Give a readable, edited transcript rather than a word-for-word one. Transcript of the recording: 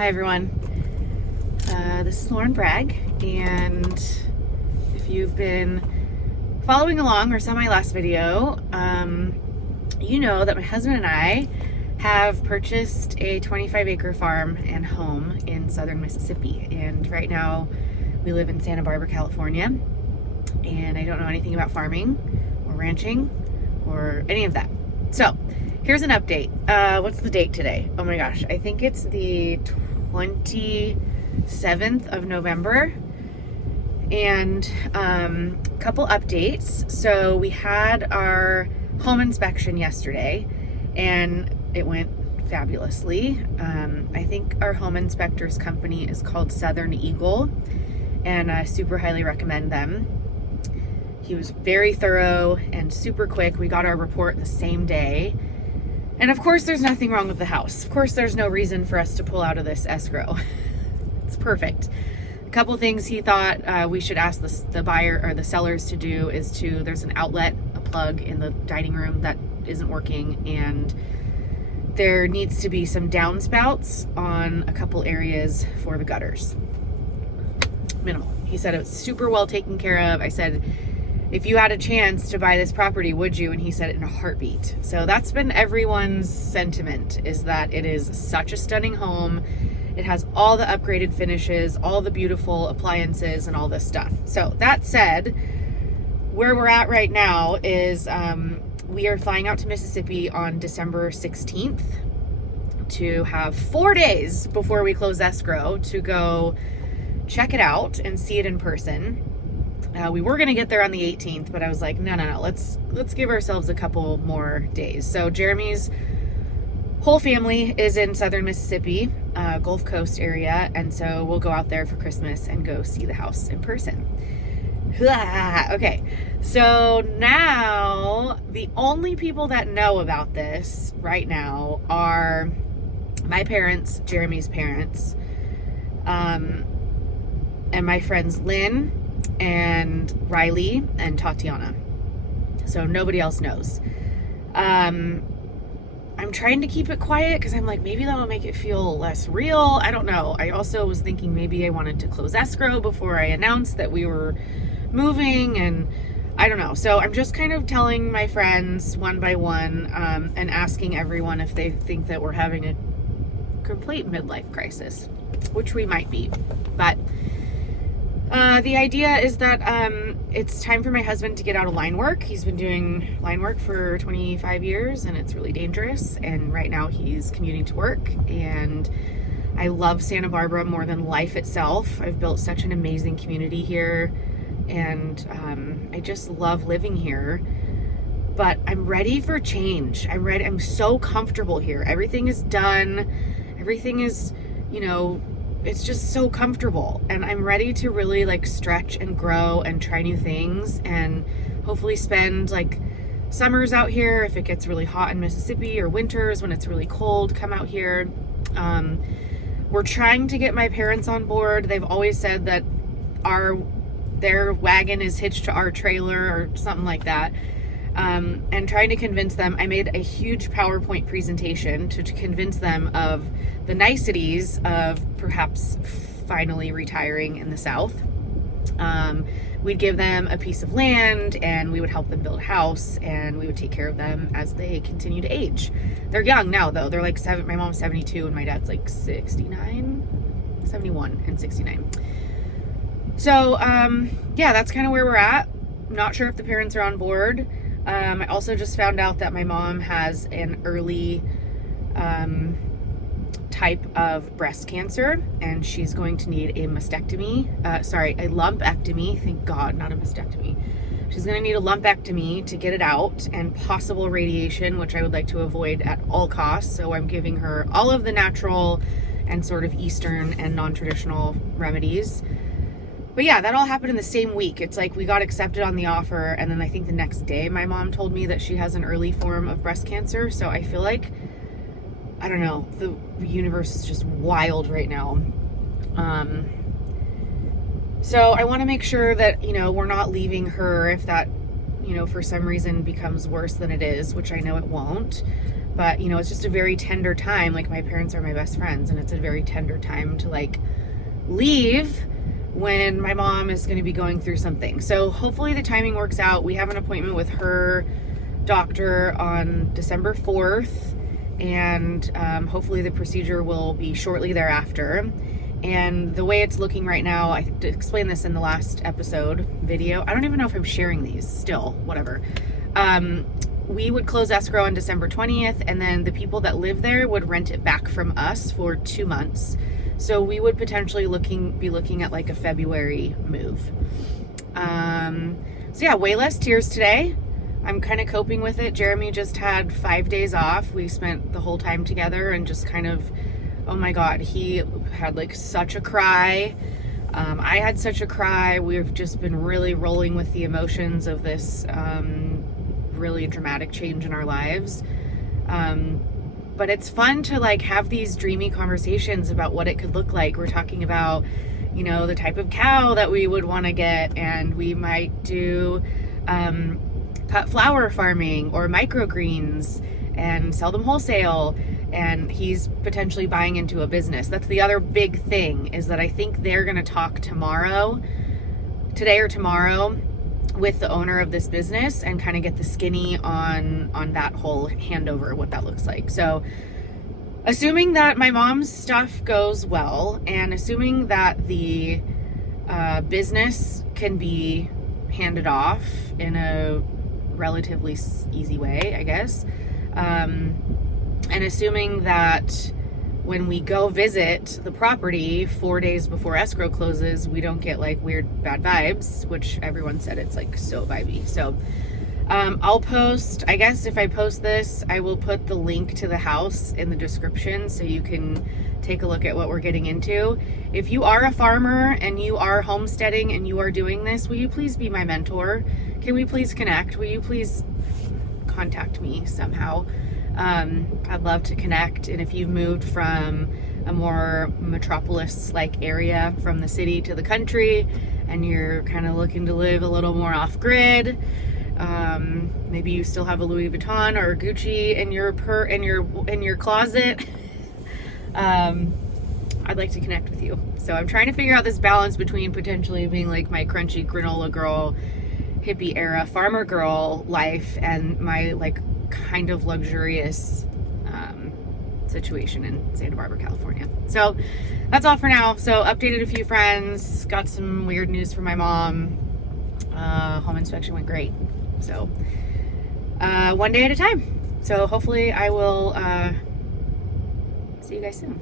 Hi everyone, this is Lauren Bragg, and if you've been following along or saw my last video, you know that my husband and I have purchased a 25-acre farm and home in southern Mississippi, and right now we live in Santa Barbara, California, and I don't know anything about farming or ranching or any of that. So here's an update. What's the date today? Oh my gosh, I think it's the 27th of November. And couple updates. So we had our home inspection yesterday and it went fabulously. I think our home inspector's company is called Southern Eagle, and I super highly recommend them. He was very thorough and super quick. We got our report the same day. And of course, there's nothing wrong with the house. Of course, there's no reason for us to pull out of this escrow. It's perfect. A couple things he thought we should ask the buyer or the sellers to do is there's an outlet, a plug in the dining room that isn't working, and there needs to be some downspouts on a couple areas for the gutters. Minimal. He said it was super well taken care of. I said, if you had a chance to buy this property, would you? And he said in a heartbeat. So that's been everyone's sentiment, is that it is such a stunning home. It has all the upgraded finishes, all the beautiful appliances and all this stuff. So that said, where we're at right now is we are flying out to Mississippi on December 16th to have 4 days before we close escrow to go check it out and see it in person. We were going to get there on the 18th, but I was like, no, let's give ourselves a couple more days. So Jeremy's whole family is in southern Mississippi, Gulf Coast area, and so we'll go out there for Christmas and go see the house in person. Okay, so now the only people that know about this right now are my parents, Jeremy's parents, and my friends Lynn and Riley and Tatiana. So nobody else knows. I'm trying to keep it quiet because I'm like, maybe that'll make it feel less real. I don't know. I also was thinking maybe I wanted to close escrow before I announced that we were moving, and I don't know. So I'm just kind of telling my friends one by one and asking everyone if they think that we're having a complete midlife crisis, which we might be. But the idea is that it's time for my husband to get out of line work. He's been doing line work for 25 years and it's really dangerous. And right now he's commuting to work, and I love Santa Barbara more than life itself. I've built such an amazing community here, and I just love living here. But I'm ready for change. I'm ready. I'm so comfortable here. Everything is done. Everything is, it's just so comfortable, and I'm ready to really like stretch and grow and try new things, and hopefully spend like summers out here if it gets really hot in Mississippi, or winters when it's really cold, come out here. We're trying to get my parents on board. They've always said that their wagon is hitched to our trailer or something like that. And trying to convince them. I made a huge PowerPoint presentation to convince them of the niceties of perhaps finally retiring in the South. We'd give them a piece of land, and we would help them build a house, and we would take care of them as they continue to age. They're young now, though. They're like my mom's 72 and my dad's like 71 and 69. So, yeah, that's kind of where we're at. Not sure if the parents are on board. I also just found out that my mom has an early type of breast cancer, and she's going to need a lumpectomy. Thank God, not a mastectomy. She's going to need a lumpectomy to get it out, and possible radiation, which I would like to avoid at all costs. So I'm giving her all of the natural and sort of Eastern and non-traditional remedies. But yeah, that all happened in the same week. It's like we got accepted on the offer, and then I think the next day my mom told me that she has an early form of breast cancer. So I feel like, I don't know, the universe is just wild right now. So I want to make sure that, we're not leaving her if that, for some reason becomes worse than it is, which I know it won't. But, you know, it's just a very tender time. Like, my parents are my best friends, and it's a very tender time to, like, leave when my mom is going to be going through something. So hopefully the timing works out. We have an appointment with her doctor on December 4th, and hopefully the procedure will be shortly thereafter. And the way it's looking right now, I explained this in the last episode video. I don't even know if I'm sharing these still, whatever. We would close escrow on December 20th, and then the people that live there would rent it back from us for 2 months. So we would potentially be looking at like a February move. So yeah, way less tears today. I'm kind of coping with it. Jeremy just had 5 days off. We spent the whole time together and just kind of, oh my God, he had like such a cry. I had such a cry. We've just been really rolling with the emotions of this really dramatic change in our lives. But it's fun to like have these dreamy conversations about what it could look like. We're talking about, you know, the type of cow that we would want to get, and we might do cut flower farming or microgreens and sell them wholesale. And he's potentially buying into a business. That's the other big thing, is that I think they're going to talk today or tomorrow, with the owner of this business and kind of get the skinny on that whole handover, what that looks like. So assuming that my mom's stuff goes well, and assuming that the business can be handed off in a relatively easy way, I guess, and assuming that when we go visit the property 4 days before escrow closes, we don't get like weird bad vibes, which everyone said it's like so vibey. So I'll post, I guess if I post this, I will put the link to the house in the description so you can take a look at what we're getting into. If you are a farmer and you are homesteading and you are doing this, will you please be my mentor? Can we please connect? Will you please contact me somehow? I'd love to connect. And if you've moved from a more metropolis-like area from the city to the country, and you're kind of looking to live a little more off-grid, maybe you still have a Louis Vuitton or a Gucci in your closet, I'd like to connect with you. So I'm trying to figure out this balance between potentially being like my crunchy granola girl, hippie era farmer girl life, and my like kind of luxurious situation in Santa Barbara, California. So that's all for now. So updated a few friends, got some weird news from my mom. Home inspection went great. So one day at a time. So hopefully I will see you guys soon.